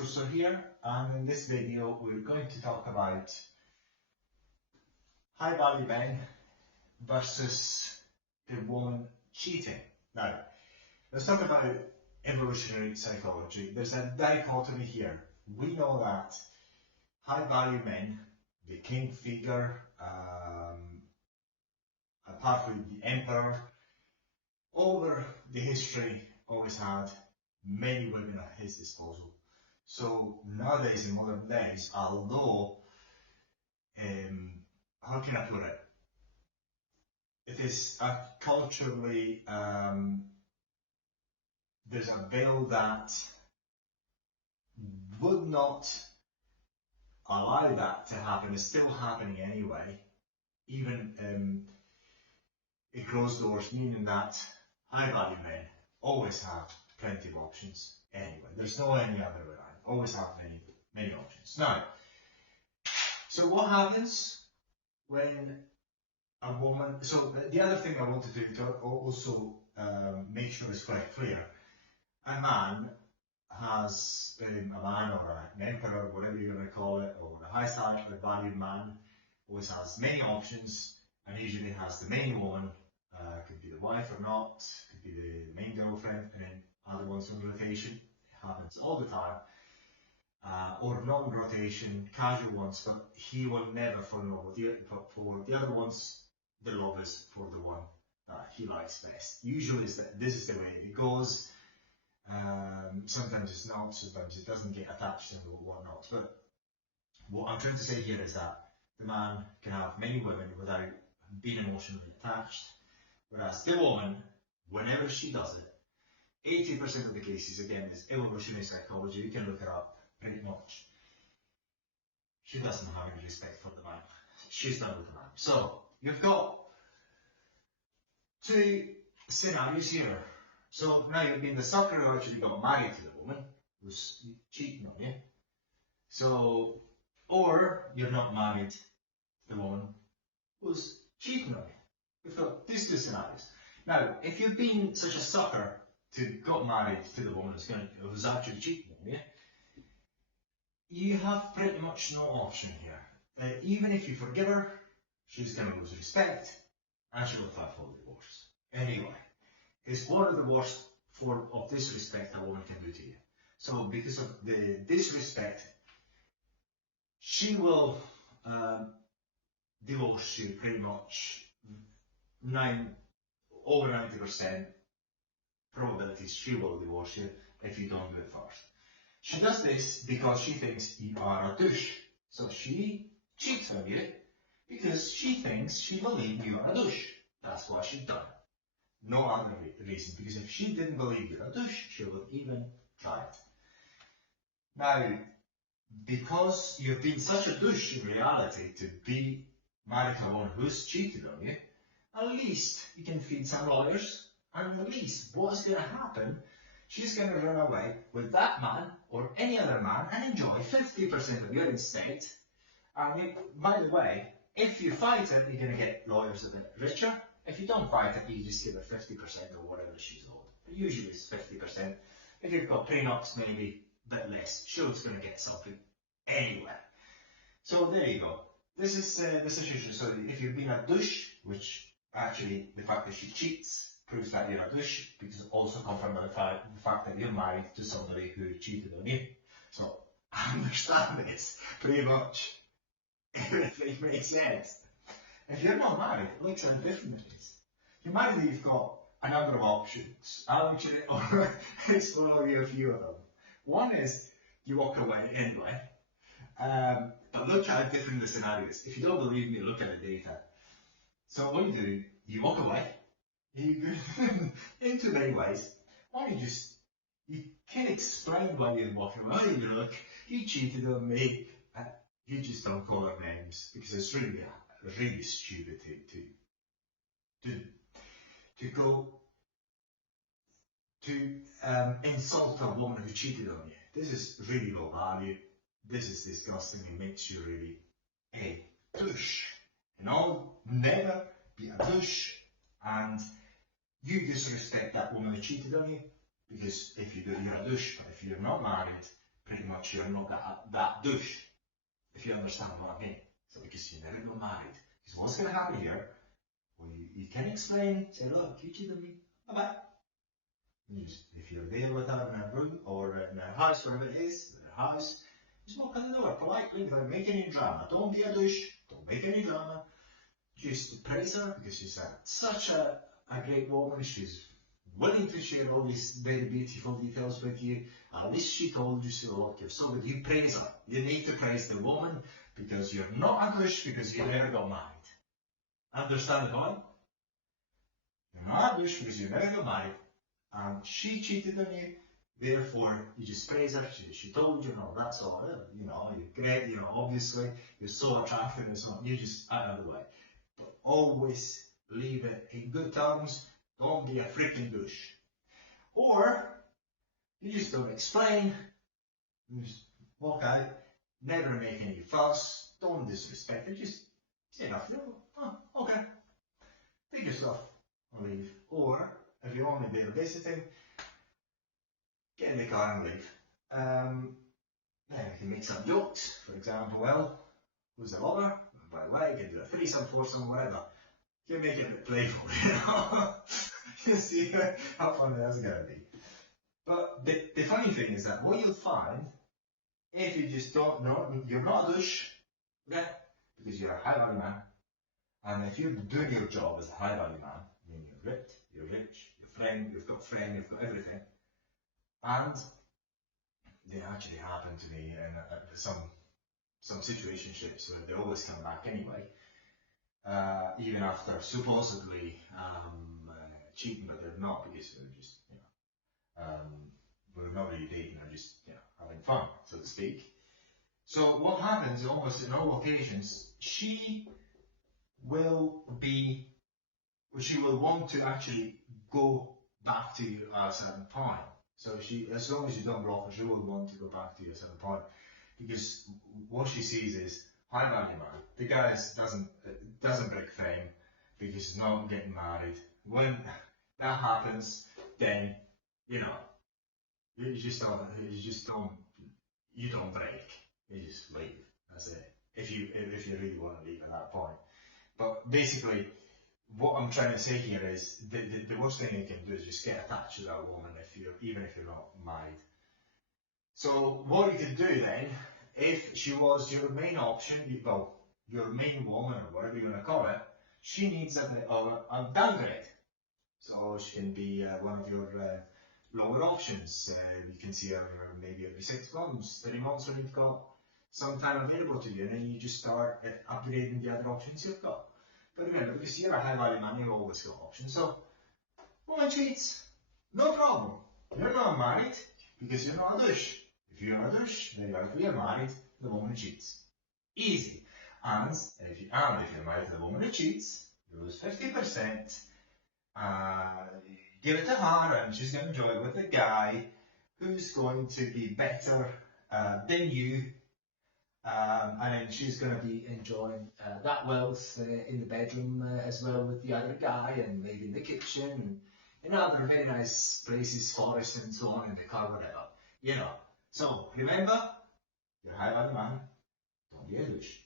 Russo here, and in this video we're going to talk about high value men versus the woman cheating. Now, let's talk about evolutionary psychology. There's a dichotomy here. We know that high value men, the king figure, apart from the emperor, over the history always had many women at his disposal. So nowadays, in modern days, although, how can I put it? It is culturally, there's a veil that would not allow that to happen. It's still happening anyway, even in closed doors, meaning that high value men always have plenty of options anyway. There's no any other way around. Always have many options. Now, so what happens when a woman, so the other thing I want to do to also make sure it's quite clear, a man has, a man or an emperor, whatever you're going to call it, or a high standard valued man, always has many options and usually has the main woman, could be the wife or not, could be the main girlfriend, and then other ones on rotation. It happens all the time. Or non-rotation, casual ones, but he will never follow for the other ones. The love is for the one he likes best. Usually this is the way it goes. Sometimes it's not, sometimes it doesn't get attached and whatnot. But what I'm trying to say here is that the man can have many women without being emotionally attached, whereas the woman, whenever she does it, 80% of the cases, again, is evolutionary psychology. You can look it up pretty much. She doesn't have any respect for the man. She's done with the man. So you've got two scenarios here. So now you've been the sucker who actually got married to the woman who's cheating on you. So, or you're not married to the woman who's cheating on you. We've got these two scenarios. Now, if you've been such a sucker to got married to the woman who's actually cheating on you, you have pretty much no option here. Even if you forgive her, she's going to lose respect and she will file for divorce. Anyway, it's one of the worst form of disrespect a woman can do to you. So because of the disrespect, she will divorce you pretty much over 90% probabilities she will divorce you if you don't do it first. She does this because she thinks you are a douche. So she cheats on you because she believes you are a douche. That's why she's done it. No other reason. Because if she didn't believe you're a douche, she would even try it. Now, because you've been such a douche in reality to be married to a woman who's cheated on you, at least you can feed some lawyers, and at least what's going to happen, she's going to run away with that man or any other man and enjoy 50% of your estate. And by the way, if you fight it, you're going to get lawyers a bit richer. If you don't fight it, you just give her 50% or whatever she's owed. But usually it's 50%. If you've got prenups, maybe a bit less. She's going to get something anyway. So there you go. This is the situation. So if you've been a douche, which actually the fact that she cheats proves that you're a douche, because it also confirmed by the fact that you're married to somebody who cheated on you. So I understand this pretty much. Everything makes sense. If you're not married, it looks a different case. You're married, you've got a number of options. I'll actually explore you a few of them. One is you walk away anyway. But look at different scenarios. If you don't believe me, look at the data. So what you do, you walk away. You go in two main ways. One, you can explain why you're walking away. You look, you cheated on me. You just don't call her names because it's really stupid to go to insult a woman who cheated on you. This is really low value. This is disgusting. It makes you really a douche. Never be a douche, and you disrespect that woman who cheated on you, because if you do, you're a douche. But if you're not married, pretty much you're not that douche, if you understand what I mean. So because you never got married. Because what's going to happen here, well, you can explain, say, look, you cheated on me, bye-bye. If you're there with her in a room or in a house, wherever it is, in a house, just walk in the door politely without making any drama. Don't be a douche, don't make any drama. Just praise her because she's such a great woman. She's willing to share all these very beautiful details with you. At least she told you so. Okay, so you praise her. You need to praise the woman because you're not a douche because you never got married. Understand the point? You're not a douche because you never got married. And she cheated on you, therefore you just praise her, she told you, no, that's all, you know, you're great, you know, obviously, you're so attractive and so on, you just out of the way. But always leave it in good terms, don't be a freaking douche. Or, you just don't explain, you just walk out, never make any fuss, don't disrespect it, just say nothing, oh, okay, take yourself and leave. Or, if you're only there visiting, get in the car and leave. Then you can make some jokes. For example, well, who's the lover? By the way, you can do a threesome, foursome, whatever. You can make it a bit playful, you know? You see how funny that's going to be. But the funny thing is that what you'll find, if you just don't know, you're not a douche, okay? Because you're a high value man. And if you're doing your job as a high value man, I mean, you're ripped, you're rich, you've got friend, you've got everything. And they actually happen to me in some situationships where they always come back anyway, even after supposedly cheating, but they're not because they're just, you know, we're not really dating, they're just, you know, having fun, so to speak. So what happens almost in all occasions, she will want to actually go back to you at a certain point. So as long as you don't block her, she will want to go back to you at a certain point. Because what she sees is, high value man, the guy doesn't break fame because he's not getting married. When that happens, then, you know, you don't break. You just leave. That's it. If you really want to leave at that point. But basically, what I'm trying to say here is the worst thing you can do is just get attached to that woman even if you're not married. So what you could do then, if she was your main option, your main woman or whatever you want to call it, she needs a downgrade. So she can be one of your lower options. You can see her maybe every 6 months, 3 months when you've got some time available to you, and then you just start upgrading the other options you've got. But remember, because you're a high value man, you always got options. So, woman cheats, no problem. You're not married because you're not a douche. If you're a douche, then you're married, the woman cheats. Easy. And if you're married to the woman who cheats, you lose 50%. Give it to her, and she's going to enjoy it with a guy who's going to be better than you. And then she's going to be enjoying that wealth in the bedroom as well with the other guy, and maybe in the kitchen, and other very nice places, forest and so on, in the car, whatever. You know. So remember, you're a high value man, don't be a douche.